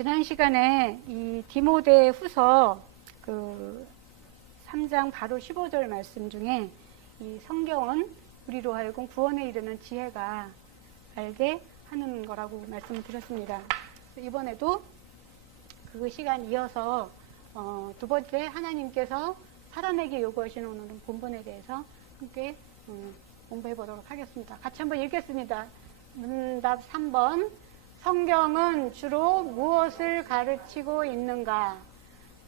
지난 시간에 이 디모데 후서 그 3장 바로 15절 말씀 중에 이 성경은 우리로 하여금 구원에 이르는 지혜가 알게 하는 거라고 말씀을 드렸습니다. 이번에도 그 시간 이어서 두 번째 하나님께서 사람에게 요구하시는 오늘은 본문에 대해서 함께 공부해 보도록 하겠습니다. 같이 한번 읽겠습니다. 문답 3번. 성경은 주로 무엇을 가르치고 있는가?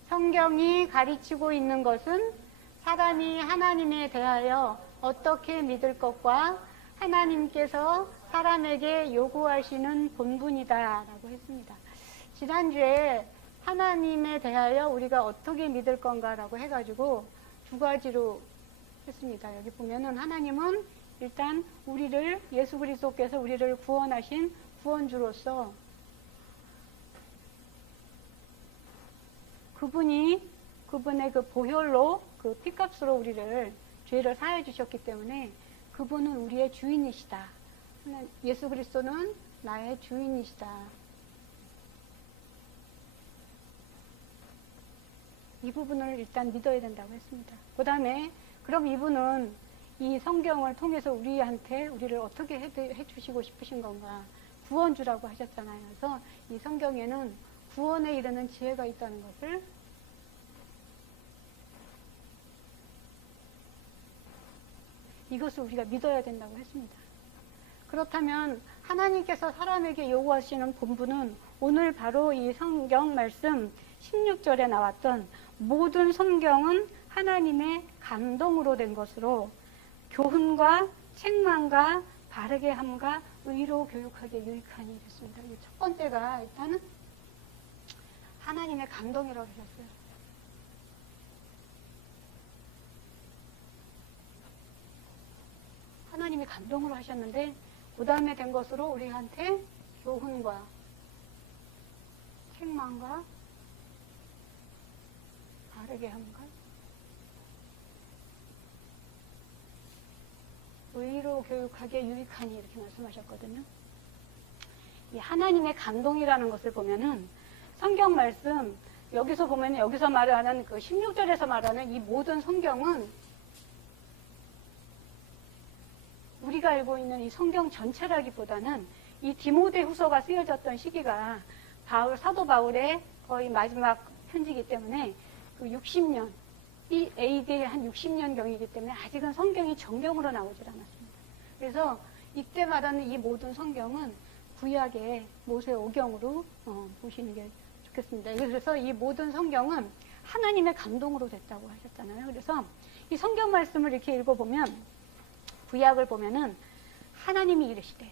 성경이 가르치고 있는 것은 사람이 하나님에 대하여 어떻게 믿을 것과 하나님께서 사람에게 요구하시는 본분이다 라고 했습니다. 지난주에 하나님에 대하여 우리가 어떻게 믿을 건가 라고 해가지고 두 가지로 했습니다. 여기 보면은 하나님은 일단 우리를 예수 그리스도께서 우리를 구원하신 구원주로서 그분의 그 보혈로 그 피값으로 우리를 죄를 사해 주셨기 때문에 그분은 우리의 주인이시다. 예수 그리스도는 나의 주인이시다. 이 부분을 일단 믿어야 된다고 했습니다. 그 다음에 그럼 이분은 이 성경을 통해서 우리를 어떻게 해주시고 싶으신 건가? 구원주라고 하셨잖아요. 그래서 이 성경에는 구원에 이르는 지혜가 있다는 것을 이것을 우리가 믿어야 된다고 했습니다. 그렇다면 하나님께서 사람에게 요구하시는 본분은 오늘 바로 이 성경 말씀 16절에 나왔던 모든 성경은 하나님의 감동으로 된 것으로 교훈과 책망과 바르게 함과 의로 교육하기에 유익하니 됐습니다. 첫 번째가 일단은 하나님의 감동이라고 하셨어요. 하나님이 감동으로 하셨는데 그 다음에 된 것으로 우리한테 교훈과 책망과 바르게 함과 의로 교육하기에 유익하니 이렇게 말씀하셨거든요. 이 하나님의 감동이라는 것을 보면은 성경 말씀 여기서 보면 여기서 말하는 그 16절에서 말하는 이 모든 성경은 우리가 알고 있는 이 성경 전체라기보다는 이 디모데 후서가 쓰여졌던 시기가 사도 바울의 거의 마지막 편지이기 때문에 그 60년 이 AD 한 60년 경이기 때문에 아직은 성경이 정경으로 나오질 않았습니다. 그래서 이때 말하는 이 모든 성경은 구약의 모세 오경으로 보시는 게 좋겠습니다. 그래서 이 모든 성경은 하나님의 감동으로 됐다고 하셨잖아요. 그래서 이 성경 말씀을 이렇게 읽어보면 구약을 보면은 하나님이 이르시되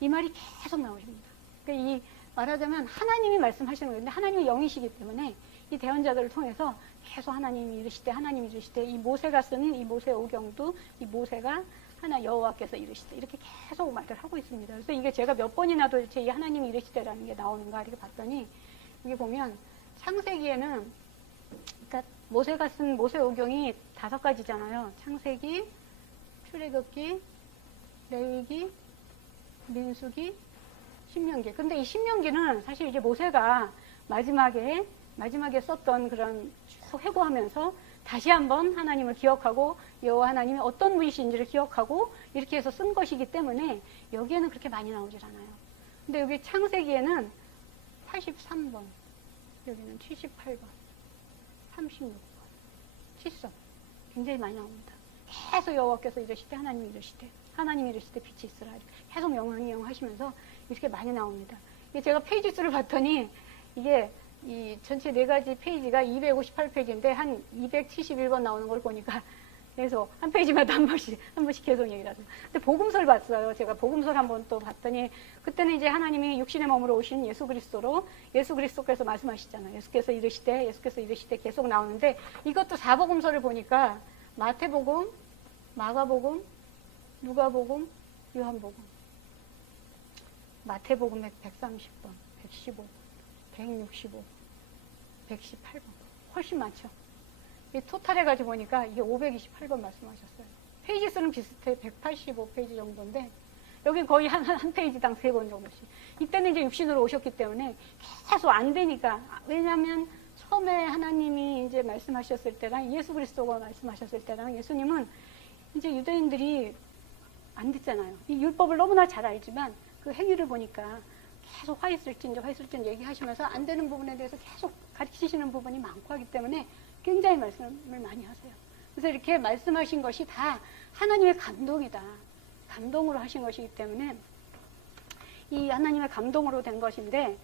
이 말이 계속 나오십니다. 그러니까 이 말하자면 하나님이 말씀하시는 건데 하나님이 영이시기 때문에 이 대언자들을 통해서 계속 하나님이 이르시되 이 모세가 쓰는 이 모세 오경도 이 모세가 여호와께서 이르시되 이렇게 계속 말을 하고 있습니다. 그래서 이게 제가 몇 번이나 도대체 이 하나님이 이르시되라는 게 나오는가 이렇게 봤더니 여기 보면 창세기에는 그러니까 모세가 쓴 모세 오경이 5가지잖아요. 창세기, 출애굽기, 레위기, 민수기, 신명기. 근데 이 신명기는 사실 이제 모세가 마지막에 썼던 그런 쭉 회고하면서 다시 한번 하나님을 기억하고 여호와 하나님이 어떤 분이신지를 기억하고 이렇게 해서 쓴 것이기 때문에 여기에는 그렇게 많이 나오질 않아요. 근데 여기 창세기에는 83번, 여기는 78번, 36번, 7선 굉장히 많이 나옵니다. 계속 여호와께서 이르시되 하나님이 이르시되 빛이 있으라 계속 명령하시면서 이렇게 많이 나옵니다. 제가 페이지 수를 봤더니 이게 이 전체 4가지 페이지가 258페이지인데 한 271번 나오는 걸 보니까 계속 한 페이지마다 한 번씩 계속 얘기를 하죠. 근데 복음서를 봤어요. 제가 복음서를 한번 또 봤더니 그때는 이제 하나님이 육신의 몸으로 오신 예수 그리스도께서 말씀하시잖아요. 예수께서 이르시되 계속 나오는데 이것도 4복음서를 보니까 마태복음, 마가복음, 누가복음, 요한복음. 마태복음에 130번, 115, 165, 118번. 훨씬 많죠. 이 토탈 해가지고 보니까 이게 528번 말씀하셨어요. 페이지 수는 비슷해. 185페이지 정도인데 여기 거의 한 페이지당 3번 정도씩. 이때는 이제 육신으로 오셨기 때문에 계속 안 되니까. 왜냐하면 처음에 하나님이 이제 말씀하셨을 때랑 예수 그리스도가 말씀하셨을 때랑 예수님은 이제 유대인들이 안 듣잖아요. 이 율법을 너무나 잘 알지만 그 행위를 보니까 계속 화있을진저 얘기하시면서 안 되는 부분에 대해서 계속 가르치시는 부분이 많고 하기 때문에 굉장히 말씀을 많이 하세요. 그래서 이렇게 말씀하신 것이 다 하나님의 감동이다. 감동으로 하신 것이기 때문에 이 하나님의 감동으로 된 것인데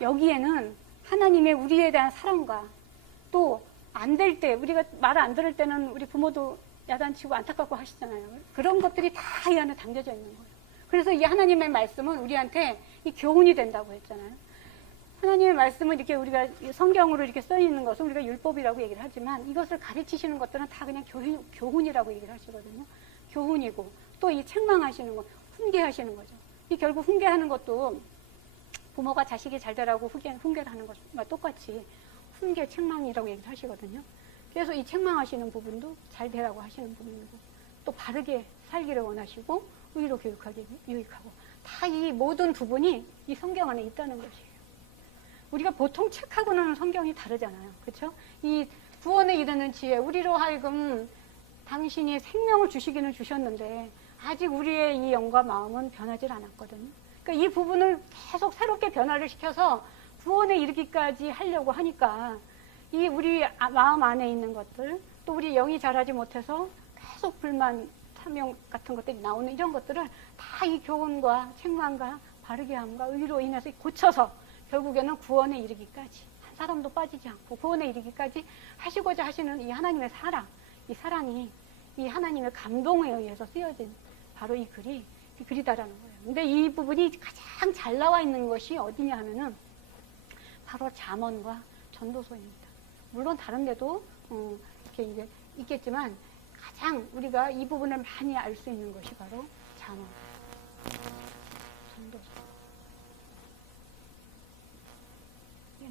여기에는 하나님의 우리에 대한 사랑과 또 안 될 때 우리가 말 안 들을 때는 우리 부모도 야단치고 안타깝고 하시잖아요. 그런 것들이 다 이 안에 담겨져 있는 거예요. 그래서 이 하나님의 말씀은 우리한테 이 교훈이 된다고 했잖아요. 하나님의 말씀은 이렇게 우리가 성경으로 이렇게 써 있는 것은 우리가 율법이라고 얘기를 하지만 이것을 가르치시는 것들은 다 그냥 교훈이라고 얘기를 하시거든요. 교훈이고 또 이 책망하시는 것, 훈계하시는 거죠. 이 결국 훈계하는 것도 부모가 자식이 잘 되라고 훈계를 하는 것과 똑같이 훈계, 책망이라고 얘기를 하시거든요. 그래서 이 책망하시는 부분도 잘 되라고 하시는 부분이고 또 바르게 살기를 원하시고 의로 교육하기 유익하고 다 이 모든 부분이 이 성경 안에 있다는 것이에요. 우리가 보통 책하고는 성경이 다르잖아요. 그렇죠? 이 구원에 이르는 지혜, 우리로 하여금 당신이 생명을 주시기는 주셨는데 아직 우리의 이 영과 마음은 변하지 않았거든요. 그러니까 이 부분을 계속 새롭게 변화를 시켜서 구원에 이르기까지 하려고 하니까 이 우리 마음 안에 있는 것들 또 우리 영이 자라지 못해서 계속 불만, 탐욕 같은 것들이 나오는 이런 것들을 다 이 교훈과 책망과 바르게 함과 의로 인해서 고쳐서 결국에는 구원에 이르기까지 한 사람도 빠지지 않고 구원에 이르기까지 하시고자 하시는 이 하나님의 사랑, 이 사랑이 이 하나님의 감동에 의해서 쓰여진 바로 이 글이다라는 거예요. 근데 이 부분이 가장 잘 나와 있는 것이 어디냐 하면은 바로 잠언과 전도서입니다. 물론 다른 데도 이렇게 이제 있겠지만 가장 우리가 이 부분을 많이 알 수 있는 것이 바로 잠언, 전도서.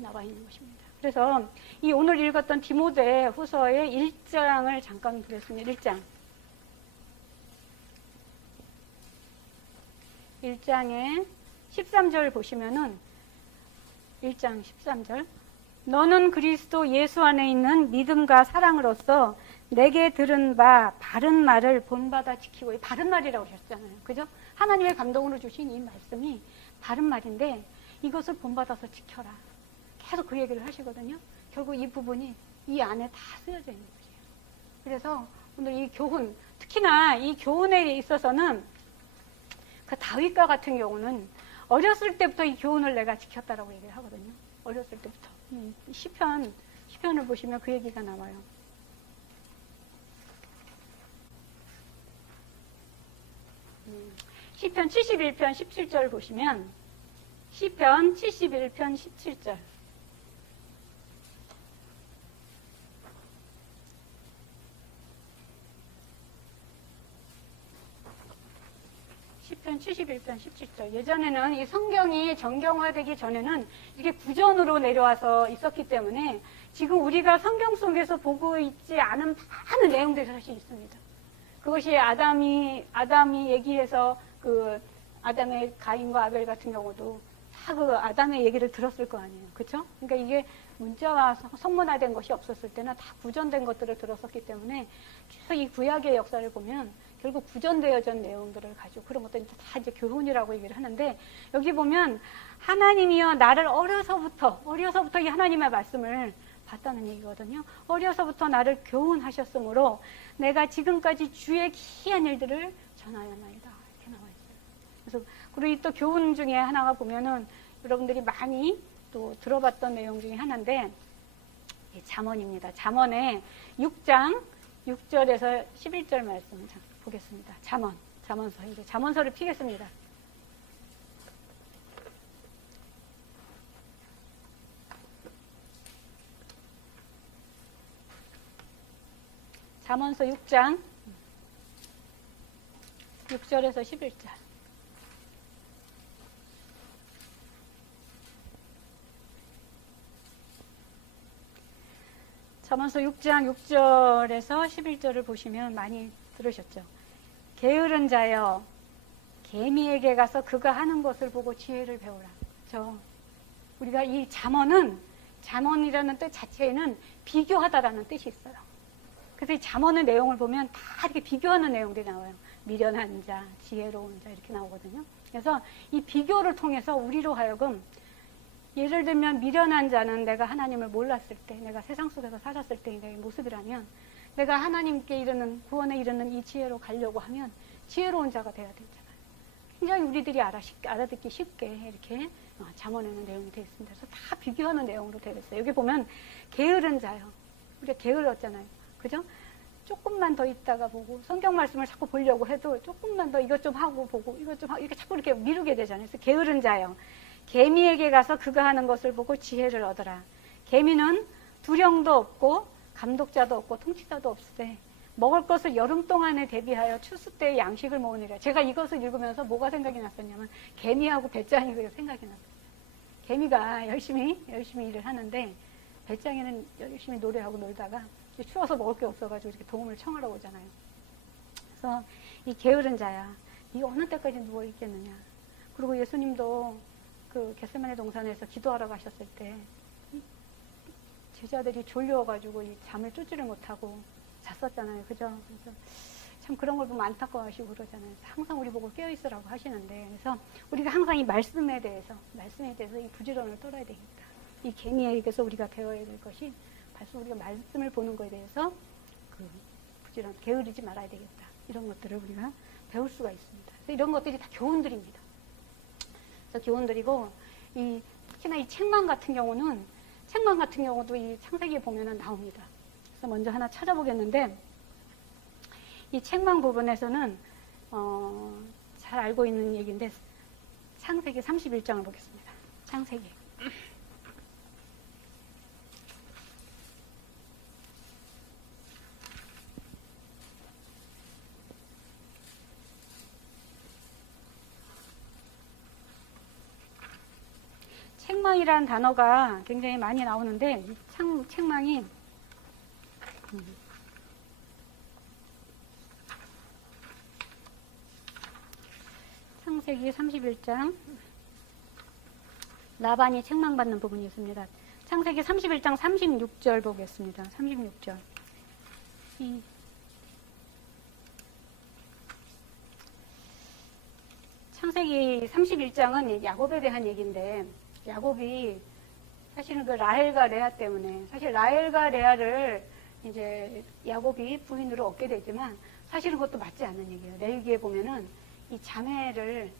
나와 있는 것입니다. 그래서 이 오늘 읽었던 디모데 후서의 1장을 잠깐 보겠습니다. 1장의 13절 보시면은 1장 13절 너는 그리스도 예수 안에 있는 믿음과 사랑으로서 내게 들은 바 바른 말을 본받아 지키고 바른 말이라고 하셨잖아요. 그죠? 하나님의 감동으로 주신 이 말씀이 바른 말인데 이것을 본받아서 지켜라. 계속 그 얘기를 하시거든요. 결국 이 부분이 이 안에 다 쓰여져 있는 거예요. 그래서 오늘 이 교훈, 특히나 이 교훈에 있어서는 그 다윗과 같은 경우는 어렸을 때부터 이 교훈을 내가 지켰다라고 얘기를 하거든요. 어렸을 때부터. 시편을 보시면 그 얘기가 나와요. 시편 71편 17절 보시면 시편 71편 17절 시편 71편 17절 예전에는 이 성경이 정경화되기 전에는 이렇게 구전으로 내려와서 있었기 때문에 지금 우리가 성경 속에서 보고 있지 않은 많은 내용들이 사실 있습니다. 그것이 아담이 얘기해서 그 아담의 가인과 아벨 같은 경우도 다 그 아담의 얘기를 들었을 거 아니에요. 그렇죠? 그러니까 이게 문자와 성문화된 것이 없었을 때는 다 구전된 것들을 들었었기 때문에 계속 이 구약의 역사를 보면 결국 구전되어진 내용들을 가지고 그런 것들이 다 이제 교훈이라고 얘기를 하는데 여기 보면 하나님이여 나를 어려서부터 이 하나님의 말씀을 봤다는 얘기거든요. 어려서부터 나를 교훈하셨으므로 내가 지금까지 주의 기이한 일들을 전하였나이다. 이렇게 나와 있어요. 그래서 그리고 또 교훈 중에 하나가 보면은 여러분들이 많이 또 들어봤던 내용 중에 하나인데 잠언입니다. 잠언의 6장 6절에서 11절 말씀 보겠습니다. 잠언서 이제 잠언서를 피겠습니다. 잠언서 6장 6절에서 11절 잠언서 6장 6절에서 11절을 보시면 많이 들으셨죠. 게으른 자여 개미에게 가서 그가 하는 것을 보고 지혜를 배우라. 그렇죠? 우리가 이 잠언이라는 뜻 자체에는 비교하다라는 뜻이 있어요. 그래서 이 잠언의 내용을 보면 다 이렇게 비교하는 내용들이 나와요. 미련한 자, 지혜로운 자 이렇게 나오거든요. 그래서 이 비교를 통해서 우리로 하여금 예를 들면 미련한 자는 내가 하나님을 몰랐을 때, 내가 세상 속에서 살았을 때의 내 모습이라면 내가 하나님께 이르는 구원에 이르는 이 지혜로 가려고 하면 지혜로운 자가 돼야 되잖아요. 굉장히 우리들이 알아듣기 쉽게 이렇게 잠언에는 내용이 되어 있습니다. 그래서 다 비교하는 내용으로 되어 있어요. 여기 보면 게으른 자요. 우리가 게을렀잖아요. 그죠? 조금만 더 있다가 보고 성경 말씀을 자꾸 보려고 해도 조금만 더 이것 좀 하고 보고 이것 좀 하고 이렇게 자꾸 이렇게 미루게 되잖아요. 그래서 게으른 자요. 개미에게 가서 그가 하는 것을 보고 지혜를 얻어라. 개미는 두령도 없고 감독자도 없고 통치자도 없으되 먹을 것을 여름 동안에 대비하여 추수 때의 양식을 모으니라. 제가 이것을 읽으면서 뭐가 생각이 났었냐면 개미하고 배짱이 생각이 났어요. 개미가 열심히 일을 하는데 배짱이는 열심히 노래하고 놀다가 추워서 먹을 게 없어가지고 이렇게 도움을 청하러 오잖아요. 그래서 이 게으른 자야, 이 어느 때까지 누워 있겠느냐. 그리고 예수님도 그 겟세마네 동산에서 기도하러 가셨을 때 제자들이 졸려가지고 이 잠을 쫓지를 못하고 잤었잖아요. 그죠? 그래서 참 그런 걸 보면 안타까워하시고 그러잖아요. 항상 우리 보고 깨어있으라고 하시는데, 그래서 우리가 항상 이 말씀에 대해서 이 부지런을 떨어야 되겠다. 이 개미에게서 우리가 배워야 될 것이 벌써 우리가 말씀을 보는 것에 대해서 그 부지런, 게으르지 말아야 되겠다. 이런 것들을 우리가 배울 수가 있습니다. 그래서 이런 것들이 다 교훈들입니다. 그래서 교훈들이고, 특히나 이 책망 같은 경우도 이 창세기에 보면은 나옵니다. 그래서 먼저 하나 찾아보겠는데, 이 책망 부분에서는, 잘 알고 있는 얘기인데, 창세기 31장을 보겠습니다. 창세기. 책망이라는 단어가 굉장히 많이 나오는데, 책망이 창세기 31장 라반이 책망받는 부분이 있습니다. 창세기 31장 36절 보겠습니다. 36절. 창세기 31장은 야곱에 대한 얘기인데, 야곱이 사실은 그 라헬과 레아 때문에, 사실 라헬과 레아를 이제 야곱이 부인으로 얻게 되지만 사실은 그것도 맞지 않는 얘기예요. 레위기에 보면은 이 자매를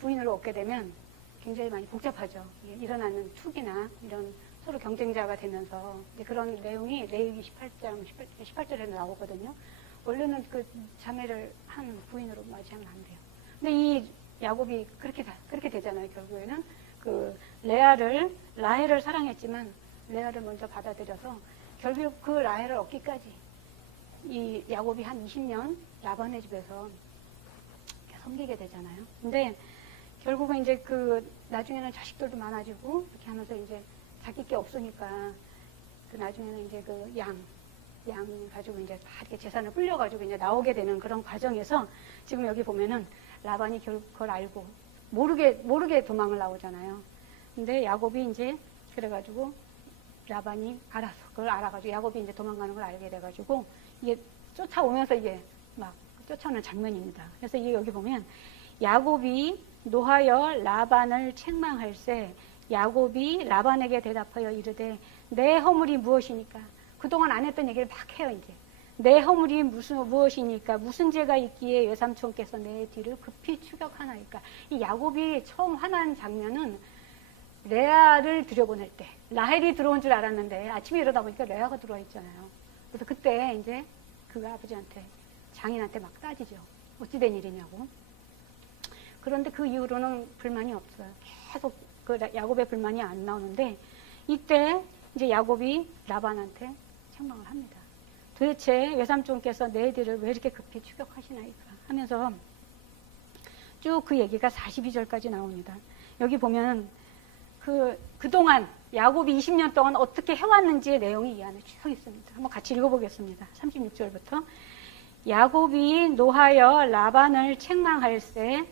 부인으로 얻게 되면 굉장히 많이 복잡하죠. 일어나는 투기나 이런 서로 경쟁자가 되면서 이제 그런 내용이 레위기 18절에 나오거든요. 원래는 그 자매를 한 부인으로 맞이하면 안 돼요. 근데 이 야곱이 그렇게 되잖아요. 결국에는 그 라헬을 사랑했지만 레아를 먼저 받아들여서 결국 그 라헬을 얻기까지 이 야곱이 한 20년 라반의 집에서 섬기게 되잖아요. 근데 결국은 이제 나중에는 자식들도 많아지고 이렇게 하면서 이제 자기 게 없으니까 나중에는 이제 양 가지고 이제 다 이렇게 재산을 불려가지고 이제 나오게 되는 그런 과정에서 지금 여기 보면은 라반이 결국 그걸 알고 모르게 도망을 나오잖아요. 근데 야곱이 이제 그래가지고 라반이 그걸 알아가지고 야곱이 이제 도망가는 걸 알게 돼가지고 이게 쫓아오면서 이게 막 쫓아오는 장면입니다. 그래서 이게 여기 보면 야곱이 노하여 라반을 책망할세 야곱이 라반에게 대답하여 이르되 내 허물이 무엇이니까 그동안 안 했던 얘기를 막 해요. 이제 내 허물이 무엇이니까 무슨 죄가 있기에 외삼촌께서 내 뒤를 급히 추격하나이까. 이 야곱이 처음 화난 장면은 레아를 들여보낼 때 라헬이 들어온 줄 알았는데 아침에 이러다 보니까 레아가 들어와 있잖아요. 그래서 그때 이제 그 아버지한테 장인한테 막 따지죠. 어찌된 일이냐고. 그런데 그 이후로는 불만이 없어요. 계속 그 야곱의 불만이 안 나오는데 이때 이제 야곱이 라반한테 책망을 합니다. 도대체 외삼촌께서 내 뒤를 왜 이렇게 급히 추격하시나이까 하면서 쭉 그 얘기가 42절까지 나옵니다. 여기 보면 그동안 야곱이 20년 동안 어떻게 해왔는지의 내용이 이 안에 쭉 있습니다. 한번 같이 읽어보겠습니다. 36절부터 야곱이 노하여 라반을 책망할세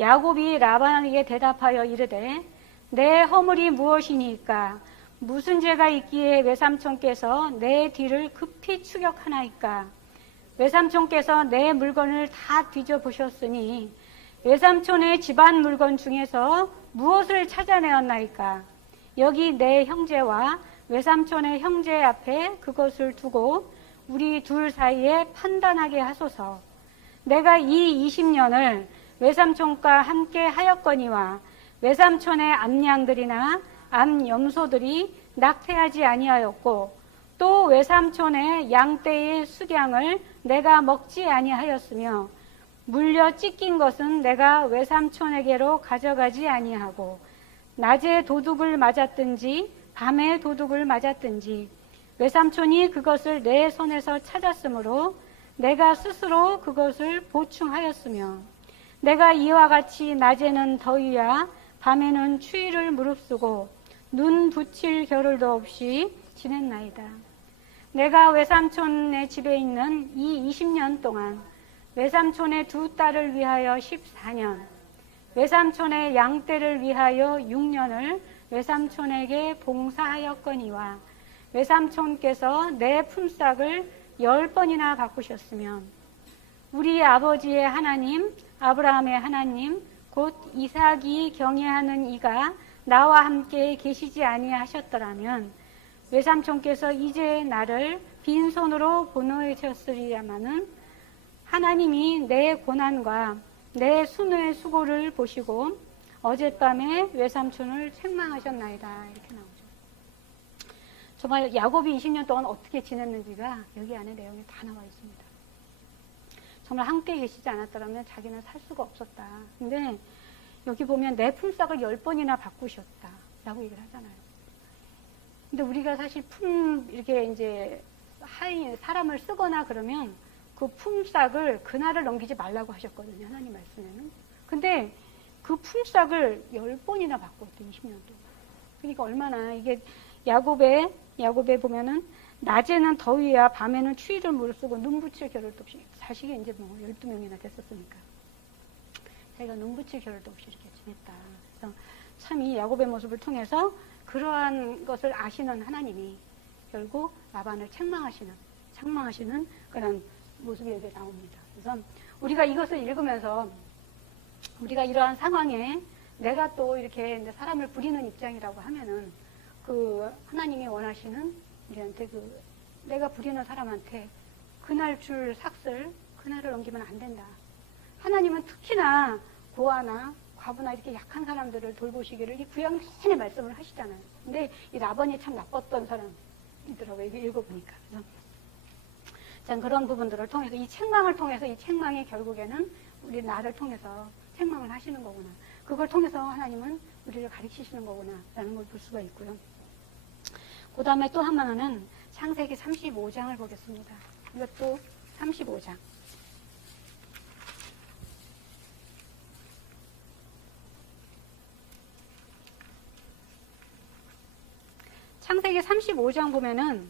야곱이 라반에게 대답하여 이르되 내 허물이 무엇이니까? 무슨 죄가 있기에 외삼촌께서 내 뒤를 급히 추격하나이까? 외삼촌께서 내 물건을 다 뒤져보셨으니 외삼촌의 집안 물건 중에서 무엇을 찾아내었나이까? 여기 내 형제와 외삼촌의 형제 앞에 그것을 두고 우리 둘 사이에 판단하게 하소서. 내가 이 20년을 외삼촌과 함께 하였거니와 외삼촌의 암양들이나 암염소들이 낙태하지 아니하였고 또 외삼촌의 양떼의 수량을 내가 먹지 아니하였으며 물려 찢긴 것은 내가 외삼촌에게로 가져가지 아니하고 낮에 도둑을 맞았든지 밤에 도둑을 맞았든지 외삼촌이 그것을 내 손에서 찾았으므로 내가 스스로 그것을 보충하였으며 내가 이와 같이 낮에는 더위와 밤에는 추위를 무릅쓰고 눈 붙일 겨를도 없이 지냈나이다. 내가 외삼촌의 집에 있는 이 20년 동안 외삼촌의 두 딸을 위하여 14년, 외삼촌의 양떼를 위하여 6년을 외삼촌에게 봉사하였거니와 외삼촌께서 내 품삯을 10번이나 바꾸셨으며 우리 아버지의 하나님, 아브라함의 하나님, 곧 이삭이 경외하는 이가 나와 함께 계시지 아니하셨더라면 외삼촌께서 이제 나를 빈손으로 보내셨으리야마는 하나님이 내 고난과 내 순회의 수고를 보시고 어젯밤에 외삼촌을 책망하셨나이다. 이렇게 나오죠. 정말 야곱이 20년 동안 어떻게 지냈는지가 여기 안에 내용이 다 나와 있습니다. 정말 함께 계시지 않았더라면 자기는 살 수가 없었다. 근데 여기 보면 내 품삯을 10번이나 바꾸셨다. 라고 얘기를 하잖아요. 근데 우리가 사실 이렇게 이제 사람을 쓰거나 그러면 그 품삯을 그날을 넘기지 말라고 하셨거든요. 하나님 말씀에는. 근데 그 품삯을 10번이나 바꿨대, 20년 동안. 그러니까 얼마나 이게 야곱에 보면은 낮에는 더위야 밤에는 추위를 무릅쓰고 눈 붙일 겨를도 없이 자식이 이제 뭐 12명이나 됐었으니까 자기가 눈 붙일 겨를도 없이 이렇게 지냈다. 그래서 참 이 야곱의 모습을 통해서 그러한 것을 아시는 하나님이 결국 라반을 책망하시는 그런 모습이 여기에 나옵니다. 그래서 우리가 이것을 읽으면서 우리가 이러한 상황에 내가 또 이렇게 사람을 부리는 입장이라고 하면은 그 하나님이 원하시는 우리한테 내가 부리는 사람한테 그날 줄 삭슬 그날을 넘기면 안 된다. 하나님은 특히나 고아나 과부나 이렇게 약한 사람들을 돌보시기를 이 구약 내내 말씀을 하시잖아요. 근데 이 라반이 참 나빴던 사람이더라고요. 이게 읽어보니까. 그래서 전 그런 부분들을 통해서 이 책망을 통해서 이 책망이 결국에는 우리 나를 통해서 책망을 하시는 거구나. 그걸 통해서 하나님은 우리를 가르치시는 거구나 라는 걸 볼 수가 있고요. 그 다음에 또 하나는 창세기 35장을 보겠습니다. 이것도 35장. 창세기 35장 보면은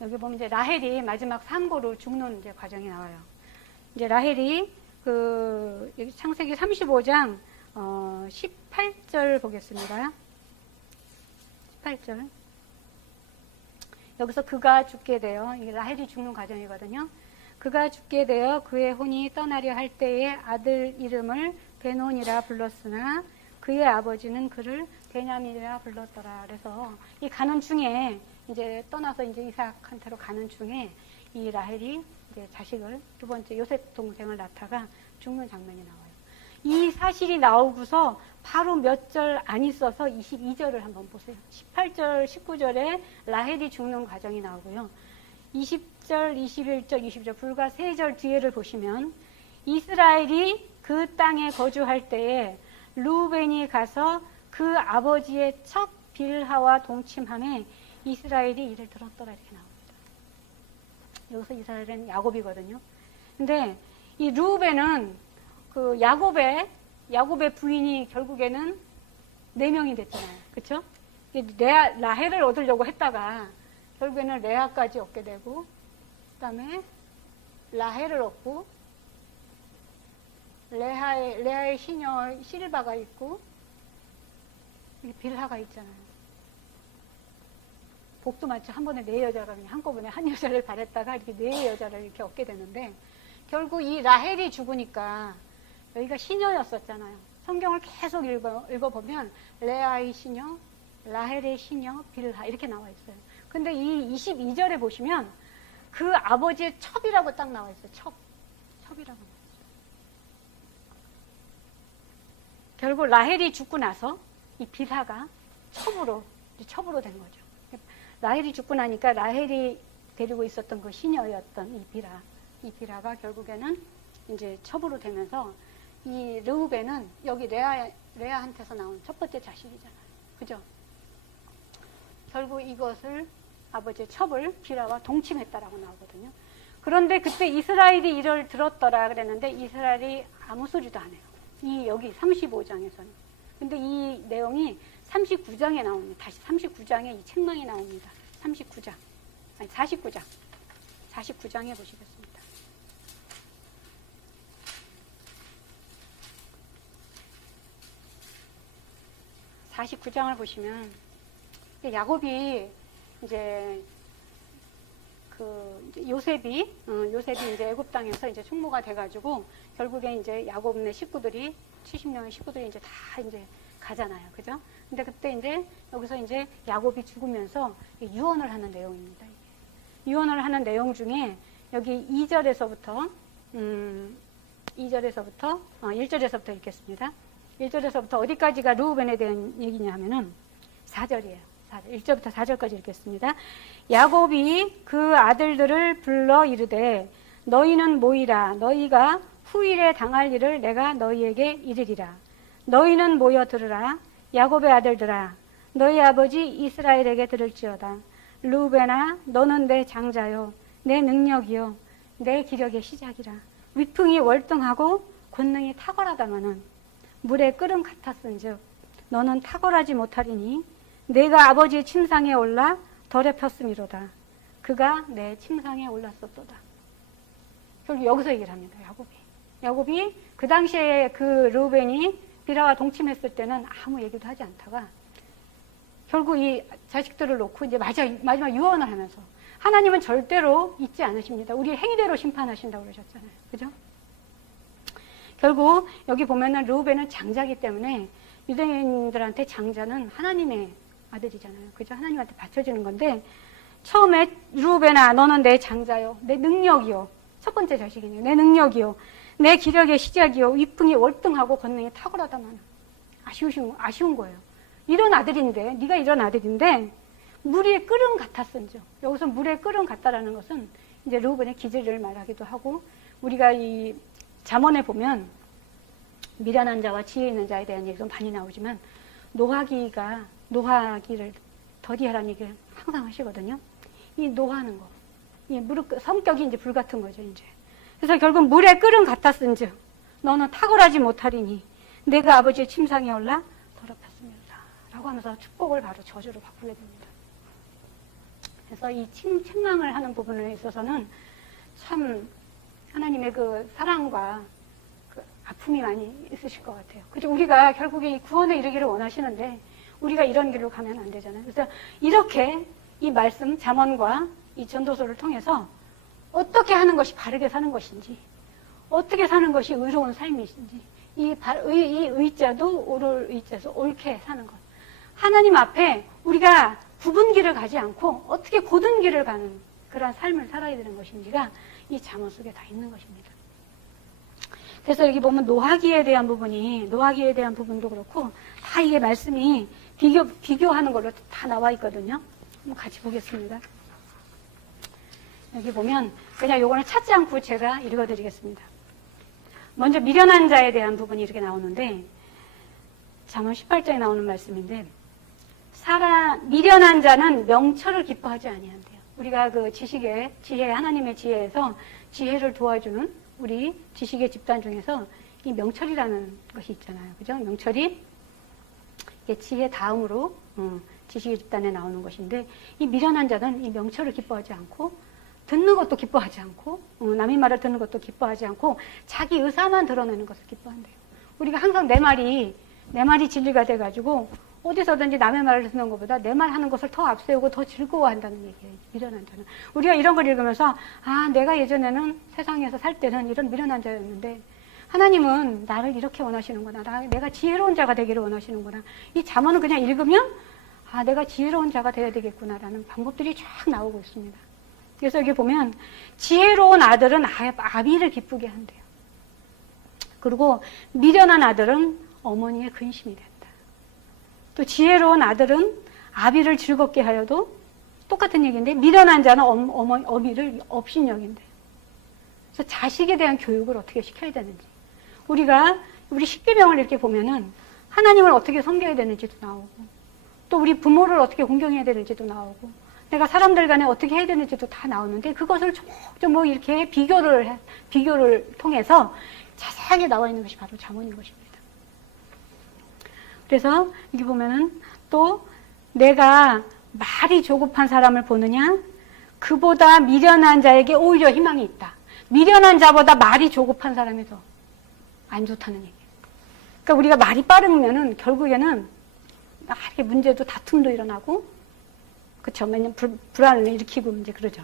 여기 보면 이제 라헬이 마지막 산고로 죽는 이제 과정이 나와요. 이제 라헬이 여기 창세기 35장 18절 보겠습니다. 18절. 여기서 그가 죽게 되어, 이게 라헬이 죽는 과정이거든요. 그가 죽게 되어 그의 혼이 떠나려 할 때에 아들 이름을 베논이라 불렀으나 그의 아버지는 그를 베냐민이라 불렀더라. 그래서 이 가는 중에 이제 떠나서 이제 이삭한테로 가는 중에 이 라헬이 이제 자식을 두 번째 요셉 동생을 낳다가 죽는 장면이 나와요. 이 사실이 나오고서 바로 몇 절 안 있어서 22절을 한번 보세요. 18절, 19절에 라헬이 죽는 과정이 나오고요. 20절, 21절, 22절 불과 3절 뒤에를 보시면 이스라엘이 그 땅에 거주할 때에 루벤이 가서 그 아버지의 첫 빌하와 동침함에 이스라엘이 이를 들었더라 이렇게 나옵니다. 여기서 이스라엘은 야곱이거든요. 근데 이 루벤은 그 야곱의 부인이 결국에는 4명이 됐잖아요. 그쵸? 라헬을 얻으려고 했다가 결국에는 레아까지 얻게 되고 그 다음에 라헬을 얻고 레아의 시녀 실바가 있고, 빌하가 있잖아요. 복도 맞죠? 한 번에 네 여자가 그냥 한꺼번에 한 여자를 바랬다가 이렇게 네 여자를 이렇게 얻게 되는데, 결국 이 라헬이 죽으니까 여기가 시녀였었잖아요. 성경을 계속 읽어보면 레아의 시녀, 라헬의 시녀, 빌하 이렇게 나와 있어요. 근데 이 22절에 보시면 그 아버지의 첩이라고 딱 나와 있어요. 첩이라고 나와 있어요. 결국 라헬이 죽고 나서 이 빌하가 첩으로 된 거죠. 라헬이 죽고 나니까 라헬이 데리고 있었던 그 시녀였던 이 빌하가 결국에는 이제 첩으로 되면서 이 르우벤은 여기 레아한테서 나온 첫 번째 자식이잖아요. 그죠? 결국 이것을 아버지의 첩을 빌하와 동침했다라고 나오거든요. 그런데 그때 이스라엘이 이를 들었더라 그랬는데 이스라엘이 아무 소리도 안 해요. 여기 35장에서는. 근데 이 내용이 39장에 나옵니다. 다시 39장에 이 책망이 나옵니다. 49장. 아니, 49장. 49장에 보시겠습니다. (49장을) 보시면 야곱이 이제 요셉이 이제 애굽 땅에서 이제 총무가 돼가지고 결국에 이제 야곱네 식구들이 70명의 식구들이 이제 다 이제 가잖아요, 그죠? 근데 그때 이제 여기서 이제 야곱이 죽으면서 유언을 하는 내용입니다. 유언을 하는 내용 중에 여기 2절에서부터 1절에서부터 읽겠습니다. 1절에서부터 어디까지가 르우벤에 대한 얘기냐 하면은 4절이에요. 1절부터 4절까지 읽겠습니다. 야곱이 그 아들들을 불러 이르되 너희는 모이라. 너희가 후일에 당할 일을 내가 너희에게 이르리라. 너희는 모여 들으라. 야곱의 아들들아, 너희 아버지 이스라엘에게 들을지어다. 르우벤아, 너는 내 장자요, 내 능력이요, 내 기력의 시작이라. 위풍이 월등하고 권능이 탁월하다마는 물의 끓음 같았은즉 너는 탁월하지 못하리니 내가 아버지의 침상에 올라 덜에 폈음이로다. 그가 내 침상에 올랐었도다. 결국 여기서 얘기를 합니다. 야곱이 그 당시에 그 르우벤이 빌하와 동침했을 때는 아무 얘기도 하지 않다가 결국 이 자식들을 놓고 이제 마지막 유언을 하면서 하나님은 절대로 잊지 않으십니다. 우리 행위대로 심판하신다고 그러셨잖아요. 그죠? 결국 여기 보면은 르우벤은 장자이기 때문에 유대인들한테 장자는 하나님의 아들이잖아요. 그죠? 하나님한테 바쳐지는 건데 처음에 르우벤아, 너는 내 장자요, 내 능력이요. 첫 번째 자식이네요. 내 능력이요, 내 기력의 시작이요, 위풍이 월등하고 권능이 탁월하다만 아쉬운 거예요. 이런 아들인데, 네가 이런 아들인데 물의 끓음 같았은즉. 여기서 물의 끓음 같다라는 것은 이제 르우벤의 기질을 말하기도 하고, 우리가 이 잠언에 보면 미련한 자와 지혜 있는 자에 대한 얘기가 많이 나오지만 노하기를 더디하라는 얘기를 항상 하시거든요. 이 노하는 거, 이 성격이 이제 불 같은 거죠, 이제. 그래서 결국 물에 끓음 같았은즉 너는 탁월하지 못하리니 내가 아버지의 침상에 올라 더럽혔습니다. 라고 하면서 축복을 바로 저주로 바꾸게 됩니다. 그래서 이 책망을 하는 부분에 있어서는 참 하나님의 그 사랑과 그 아픔이 많이 있으실 것 같아요. 그죠? 우리가 결국에 이 구원에 이르기를 원하시는데 우리가 이런 길로 가면 안 되잖아요. 그래서 이렇게 이 말씀, 잠언과 이 전도서를 통해서 어떻게 하는 것이 바르게 사는 것인지, 어떻게 사는 것이 의로운 삶이신지, 이 의자도 옳을 의자에서 옳게 사는 것. 하나님 앞에 우리가 굽은 길을 가지 않고 어떻게 곧은 길을 가는 그런 삶을 살아야 되는 것인지가 이 잠언 속에 다 있는 것입니다. 그래서 여기 보면 노하기에 대한 부분도 그렇고 다 이게 말씀이 비교하는 걸로 다 나와 있거든요. 한번 같이 보겠습니다. 여기 보면 그냥 요거는 찾지 않고 제가 읽어드리겠습니다. 먼저 미련한 자에 대한 부분이 이렇게 나오는데 잠언 18장에 나오는 말씀인데 미련한 자는 명철을 기뻐하지 아니한대요. 우리가 그 지혜, 하나님의 지혜에서 지혜를 도와주는 우리 지식의 집단 중에서 이 명철이라는 것이 있잖아요. 그죠? 명철이 지혜 다음으로 지식의 집단에 나오는 것인데 이 미련한 자는 이 명철을 기뻐하지 않고 듣는 것도 기뻐하지 않고, 남의 말을 듣는 것도 기뻐하지 않고, 자기 의사만 드러내는 것을 기뻐한대요. 우리가 항상 내 말이 진리가 돼가지고, 어디서든지 남의 말을 듣는 것보다 내 말 하는 것을 더 앞세우고 더 즐거워한다는 얘기예요. 미련한 자는. 우리가 이런 걸 읽으면서, 아, 내가 예전에는 세상에서 살 때는 이런 미련한 자였는데, 하나님은 나를 이렇게 원하시는구나. 내가 지혜로운 자가 되기를 원하시는구나. 이 잠언은 그냥 읽으면, 아, 내가 지혜로운 자가 되어야 되겠구나라는 방법들이 쫙 나오고 있습니다. 그래서 여기 보면, 지혜로운 아들은 아비를 기쁘게 한대요. 그리고 미련한 아들은 어머니의 근심이 된다. 또 지혜로운 아들은 아비를 즐겁게 하여도 똑같은 얘기인데, 미련한 자는 어미를 업신여긴대. 그래서 자식에 대한 교육을 어떻게 시켜야 되는지. 우리 십계명을 이렇게 보면은 하나님을 어떻게 섬겨야 되는지도 나오고, 또 우리 부모를 어떻게 공경해야 되는지도 나오고, 내가 사람들 간에 어떻게 해야 되는지도 다 나오는데, 그것을 조목조목 이렇게 비교를 통해서 자세하게 나와 있는 것이 바로 잠언인 것입니다. 그래서 여기 보면은 또 내가 말이 조급한 사람을 보느냐? 그보다 미련한 자에게 오히려 희망이 있다. 미련한 자보다 말이 조급한 사람이 더 안 좋다는 얘기예요. 그러니까 우리가 말이 빠르면은 결국에는 이렇게 문제도 다툼도 일어나고, 그쵸? 왜냐면 불안을 일으키고 이제 그러죠.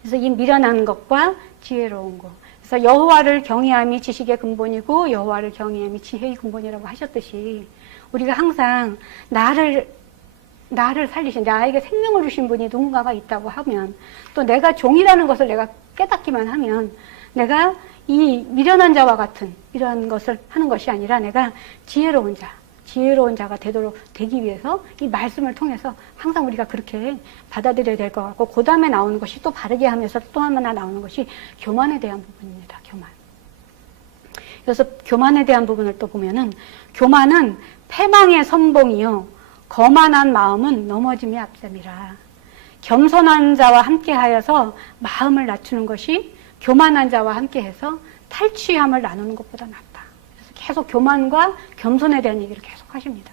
그래서 이 미련한 것과 지혜로운 것. 그래서 여호와를 경외함이 지식의 근본이고 여호와를 경외함이 지혜의 근본이라고 하셨듯이, 우리가 항상 나를 살리신, 나에게 생명을 주신 분이 누군가가 있다고 하면, 또 내가 종이라는 것을 내가 깨닫기만 하면, 내가 이 미련한 자와 같은 이러한 것을 하는 것이 아니라 내가 지혜로운 자가 되기 위해서 이 말씀을 통해서 항상 우리가 그렇게 받아들여야 될 것 같고, 그 다음에 나오는 것이 또 바르게 하면서 또 하나 나오는 것이 교만에 대한 부분입니다. 교만. 그래서 교만에 대한 부분을 또 보면은, 교만은 패망의 선봉이요 거만한 마음은 넘어짐의 앞셈이라. 겸손한 자와 함께하여서 마음을 낮추는 것이 교만한 자와 함께해서 탈취함을 나누는 것보다 낫다. 그래서 계속 교만과 겸손에 대한 얘기를 계속 하십니다.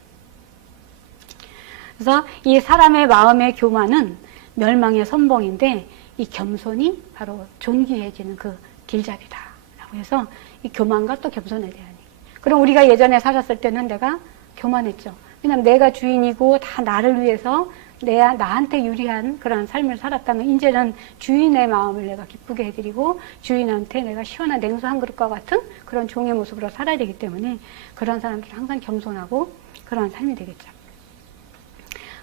그래서 이 사람의 마음의 교만은 멸망의 선봉인데, 이 겸손이 바로 존귀해지는 그 길잡이다 라고 해서 이 교만과 또 겸손에 대한 얘기. 그럼 우리가 예전에 살았을 때는 내가 교만했죠. 왜냐하면 내가 주인이고 다 나를 위해서 나한테 유리한 그런 삶을 살았다면, 이제는 주인의 마음을 내가 기쁘게 해드리고 주인한테 내가 시원한 냉수 한 그릇과 같은 그런 종의 모습으로 살아야 되기 때문에, 그런 사람들은 항상 겸손하고 그런 삶이 되겠죠.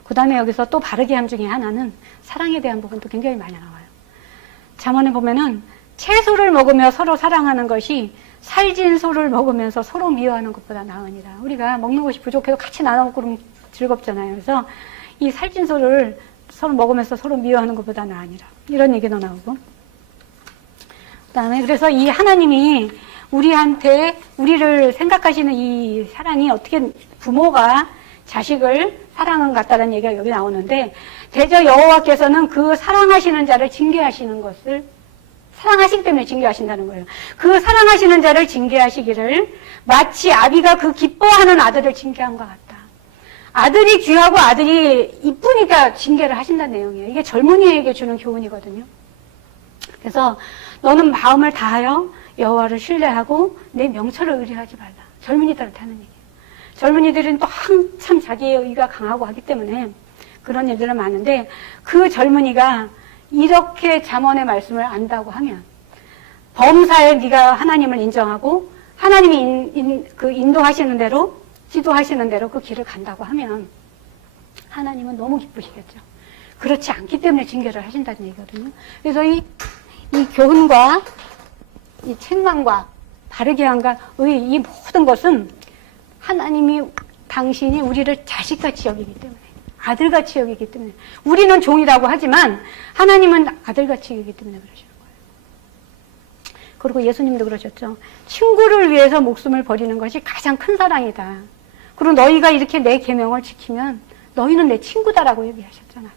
그 다음에 여기서 또 바르게 함 중에 하나는 사랑에 대한 부분도 굉장히 많이 나와요. 잠언에 보면은 채소를 먹으며 서로 사랑하는 것이 살진 소를 먹으면서 서로 미워하는 것보다 나으니라. 우리가 먹는 것이 부족해도 같이 나눠 먹고 그러면 즐겁잖아요. 그래서 이 살찐 소를 서로 먹으면서 서로 미워하는 것보다 나으니라. 이런 얘기도 나오고. 그 다음에 그래서 이 하나님이 우리를 생각하시는 이 사랑이 어떻게, 부모가 자식을 사랑은 같다는 얘기가 여기 나오는데, 대저 여호와께서는 그 사랑하시는 자를 징계하시는 것을, 사랑하시기 때문에 징계하신다는 거예요. 그 사랑하시는 자를 징계하시기를 마치 아비가 그 기뻐하는 아들을 징계한 것 같다. 아들이 귀하고 아들이 이쁘니까 징계를 하신다는 내용이에요. 이게 젊은이에게 주는 교훈이거든요. 그래서 너는 마음을 다하여 여호와를 신뢰하고 내 명철을 의뢰하지 말라. 젊은이들한테 하는 얘기예요. 젊은이들은 또 한참 자기의 의가 강하고 하기 때문에 그런 일들은 많은데, 그 젊은이가 이렇게 잠언의 말씀을 안다고 하면, 범사에 네가 하나님을 인정하고 하나님이 인도하시는 대로, 지도하시는 대로 그 길을 간다고 하면 하나님은 너무 기쁘시겠죠. 그렇지 않기 때문에 징계를 하신다는 얘기거든요. 그래서 이 교훈과 이 책망과 바르게 함과 이 모든 것은 하나님이, 당신이 우리를 자식같이 여기기 때문에, 아들같이 여기기 때문에, 우리는 종이라고 하지만 하나님은 아들같이 여기기 때문에 그러시는 거예요. 그리고 예수님도 그러셨죠. 친구를 위해서 목숨을 버리는 것이 가장 큰 사랑이다. 그리고 너희가 이렇게 내 계명을 지키면 너희는 내 친구다라고 얘기하셨잖아요.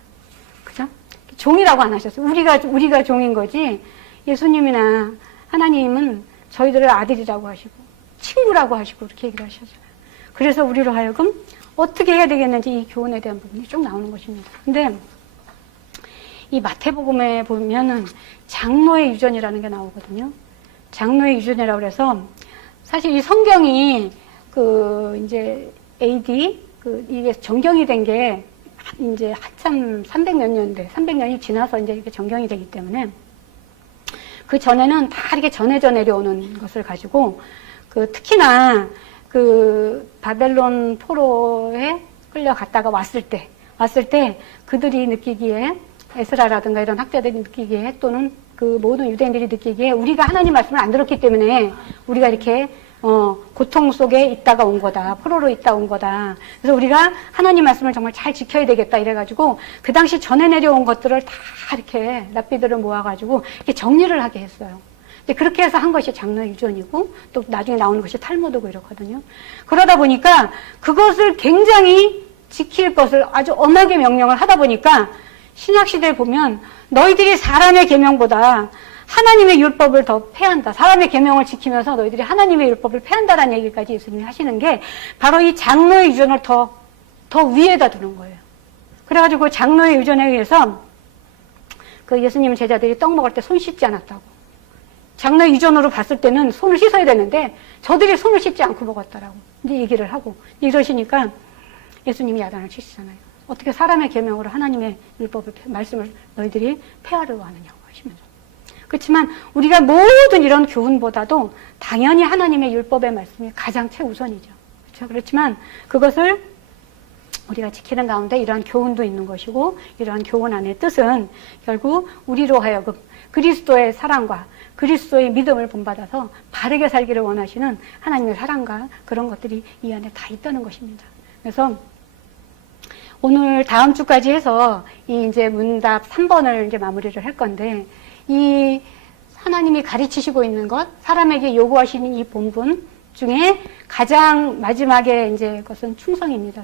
그죠? 종이라고 안 하셨어요. 우리가 종인 거지, 예수님이나 하나님은 저희들을 아들이라고 하시고 친구라고 하시고 이렇게 얘기를 하셨잖아요. 그래서 우리로 하여금 어떻게 해야 되겠는지 이 교훈에 대한 부분이 쭉 나오는 것입니다. 근데 이 마태복음에 보면은 장로의 유전이라는 게 나오거든요. 장로의 유전이라고 그래서 사실 이 성경이 이제 AD 이게 정경이 된 게 이제 한참 300몇 년대, 300년이 지나서 이제 이렇게 정경이 되기 때문에 그 전에는 다 이렇게 전해져 내려오는 것을 가지고 특히나 바벨론 포로에 끌려갔다가 왔을 때 그들이 느끼기에 에스라라든가 이런 학자들이 느끼기에 또는 그 모든 유대인들이 느끼기에 우리가 하나님 말씀을 안 들었기 때문에 우리가 이렇게 고통 속에 있다가 온 거다. 포로로 있다 온 거다. 그래서 우리가 하나님 말씀을 정말 잘 지켜야 되겠다 이래가지고 그 당시 전해 내려온 것들을 다 이렇게 랍비들을 모아가지고 이렇게 정리를 하게 했어요. 그렇게 해서 한 것이 장로의 유전이고 또 나중에 나오는 것이 탈무드고 이렇거든요. 그러다 보니까 그것을 굉장히 지킬 것을 아주 엄하게 명령을 하다 보니까 신약시대에 보면 너희들이 사람의 계명보다 하나님의 율법을 더 폐한다. 사람의 계명을 지키면서 너희들이 하나님의 율법을 폐한다라는 얘기까지 예수님이 하시는 게 바로 이 장로의 유전을 더 위에다 두는 거예요. 그래가지고 장로의 유전에 의해서 예수님 제자들이 떡 먹을 때 손 씻지 않았다고. 장로의 유전으로 봤을 때는 손을 씻어야 되는데 저들이 손을 씻지 않고 먹었다라고 이제 얘기를 하고 이러시니까 예수님이 야단을 치시잖아요. 어떻게 사람의 계명으로 하나님의 율법을 말씀을 너희들이 폐하려고 하느냐고 하시면서. 그렇지만 우리가 모든 이런 교훈보다도 당연히 하나님의 율법의 말씀이 가장 최우선이죠. 그렇죠? 그렇지만 그것을 우리가 지키는 가운데 이러한 교훈도 있는 것이고 이러한 교훈 안의 뜻은 결국 우리로 하여금 그리스도의 사랑과 그리스도의 믿음을 본받아서 바르게 살기를 원하시는 하나님의 사랑과 그런 것들이 이 안에 다 있다는 것입니다. 그래서 오늘 다음 주까지 해서 이제 문답 3번을 이제 마무리를 할 건데 이 하나님이 가르치시고 있는 것, 사람에게 요구하시는 이 본분 중에 가장 마지막에 이제 그것은 충성입니다.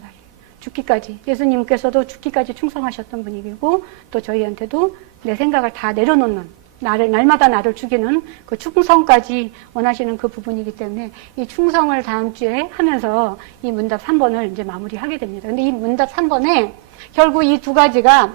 죽기까지. 예수님께서도 죽기까지 충성하셨던 분이고 또 저희한테도 내 생각을 다 내려놓는 날마다 나를 죽이는 그 충성까지 원하시는 그 부분이기 때문에 이 충성을 다음 주에 하면서 이 문답 3번을 이제 마무리하게 됩니다. 근데 이 문답 3번에 결국 이 두 가지가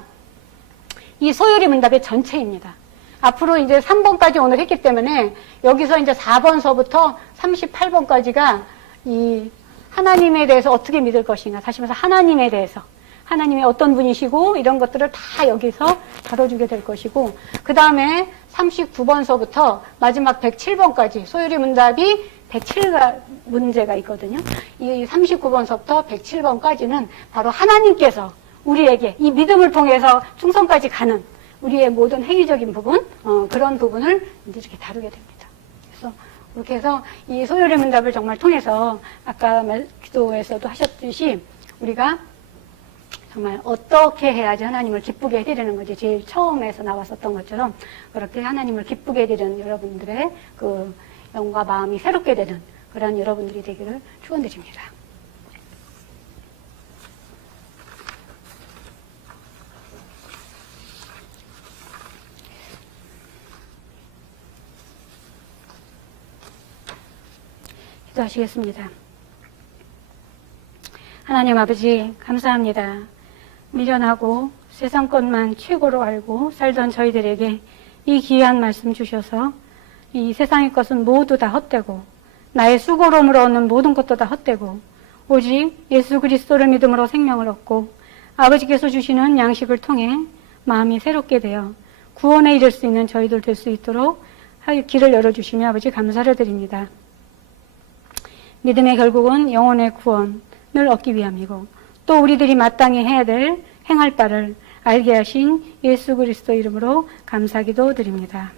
이 소요리 문답의 전체입니다. 앞으로 이제 3번까지 오늘 했기 때문에 여기서 이제 4번서부터 38번까지가 이 하나님에 대해서 어떻게 믿을 것인가, 다시 말해서 하나님에 대해서 하나님이 어떤 분이시고 이런 것들을 다 여기서 다뤄주게 될 것이고 그 다음에 39번서부터 마지막 107번까지 소요리 문답이 107문제가 있거든요. 이 39번서부터 107번까지는 바로 하나님께서 우리에게 이 믿음을 통해서 충성까지 가는 우리의 모든 행위적인 부분, 그런 부분을 이제 이렇게 다루게 됩니다. 그래서 그렇게 해서 이 소요리 문답을 정말 통해서 아까 기도에서도 하셨듯이 우리가 정말 어떻게 해야지 하나님을 기쁘게 해드리는 거지. 제일 처음에서 나왔었던 것처럼 그렇게 하나님을 기쁘게 해드리는 여러분들의 그 영과 마음이 새롭게 되는 그런 여러분들이 되기를 축원드립니다. 기도하시겠습니다. 하나님 아버지 감사합니다. 미련하고 세상 것만 최고로 알고 살던 저희들에게 이 귀한 말씀 주셔서 이 세상의 것은 모두 다 헛되고 나의 수고로움으로 얻는 모든 것도 다 헛되고 오직 예수 그리스도를 믿음으로 생명을 얻고 아버지께서 주시는 양식을 통해 마음이 새롭게 되어 구원에 이를 수 있는 저희들 될 수 있도록 길을 열어주시며 아버지 감사를 드립니다. 믿음의 결국은 영혼의 구원을 얻기 위함이고 또 우리들이 마땅히 해야 될 행할 바를 알게 하신 예수 그리스도 이름으로 감사기도 드립니다.